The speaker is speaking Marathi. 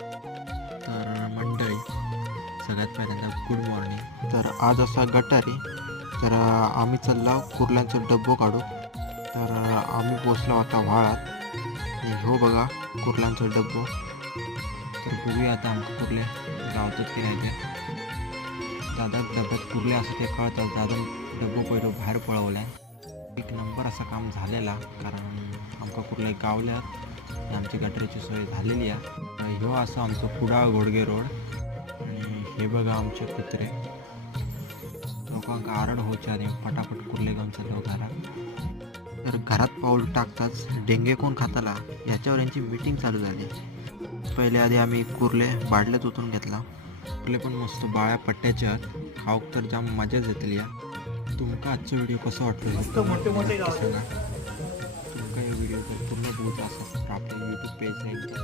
तर मंडळी, सगळ्यात पहिल्यांदा गुड मॉर्निंग. तर आज असा गटार आहे. तर आम्ही चाललो कुर्ल्यांचं डब्बो काढू. तर आम्ही पोचलो आता व्हाळात आणि हो बघा कुर्ल्यांचं डब्बो. तर बघूया आता आमचं कुर्ले गावतात की नाही ते. दादा डब्यात कुर्ले असं ते कळतात. दादा डब्बो पहिलं बाहेर पळवलाय. एक नंबर असं काम झालेला, कारण आमका कुर्ले गावल्यात आणि आमची गटाराची सोय झालेली आहे. ह्यो असं आमचं कुडाळ घोडगे रोड. आणि हे बघा आमचे कुत्रे लोकांका आरड होच्या आणि पटापट कुर्ले घेऊन चाललो घरात. तर घरात पाऊल टाकताच डेंगे कोण खाताला याच्यावर यांची मीटिंग चालू झाली. पहिले आधी आम्ही कुर्ले बाडल्यात उतरून घेतला. कुर्ले पण मस्त बाळ्या पट्ट्याच्या खाऊक तर जाम मजाच येतली या. तुमका आजचा व्हिडिओ कसा वाटतो सांगा. तुमका या व्हिडिओ जर पूर्ण बघूचा असेल तर आपल्या यूट्यूब पेजला एकदा